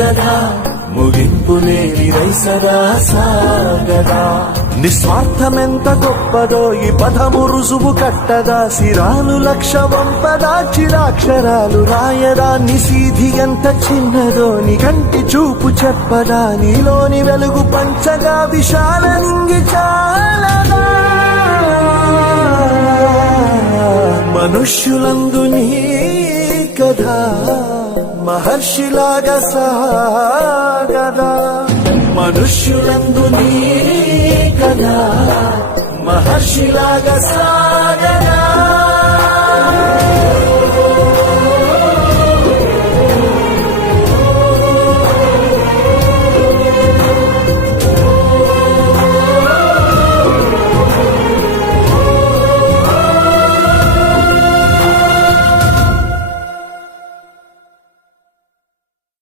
కథ ముగింపు లేనిదై సదా సాగదా. నిస్వార్థమెంత గొప్పదో ఈ పదము రుజువు కట్టదా. సిరాలు లక్ష వంపదా చిరాక్షరాలు రాయదా. నిశీధి ఎంత చిన్నదో నీ కంటి చూపు చెప్పదా. నీలోని వెలుగు పంచగా విశాల నింగి చాలదా. మనుష్యులందు నీ కథ మహర్షిలాగా సాగదా. మనుష్యులందు నీ కథ మహర్షిలాగా సాగదా.